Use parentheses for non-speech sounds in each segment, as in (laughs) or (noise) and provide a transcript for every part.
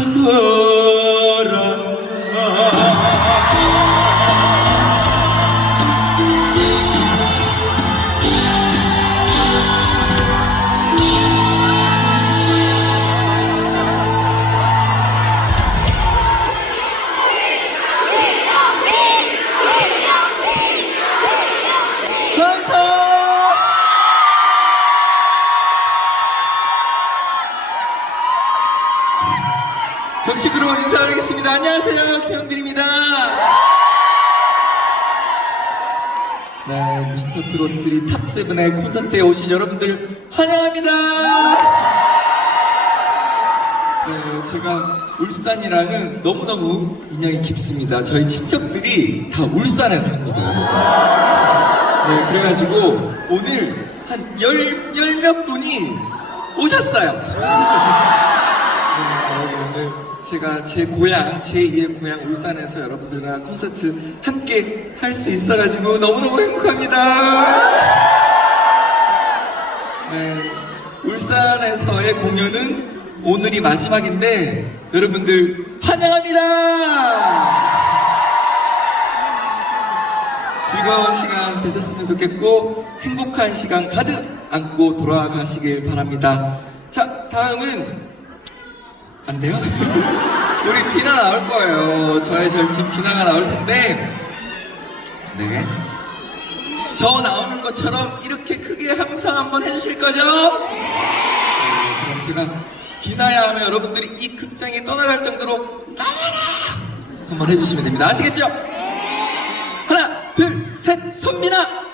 가 인사드리겠습니다. 안녕하세요. 김영빈입니다. 네, 미스터 트롯 3 탑7의 콘서트에 오신 여러분들 환영합니다. 네, 제가 울산이랑은 너무너무 인연이 깊습니다. 저희 친척들이 다 울산에 삽니다. 네, 그래가지고 오늘 한 열, 열 몇 분이 오셨어요. (laughs) 네, 오늘 제가 제 고향, 제2의 고향 울산에서 여러분들과 콘서트 함께 할 수 있어가지고 너무너무 행복합니다. 네, 울산에서의 공연은 오늘이 마지막인데 여러분들 환영합니다. 즐거운 시간 되셨으면 좋겠고 행복한 시간 가득 안고 돌아가시길 바랍니다. 자, 다음은 안 돼요? (laughs) 우리 비나 나올 거예요. 저의 절친 비나가 나올 텐데, 네. 저 나오는 것처럼 이렇게 크게 함성 한번 해주실 거죠? 네, 그럼 제가 비나야 하면 여러분들이 이 극장에 떠나갈 정도로 나와라! 한번 해주시면 됩니다. 아시겠죠? 하나, 둘, 셋, 손비나!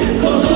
Go.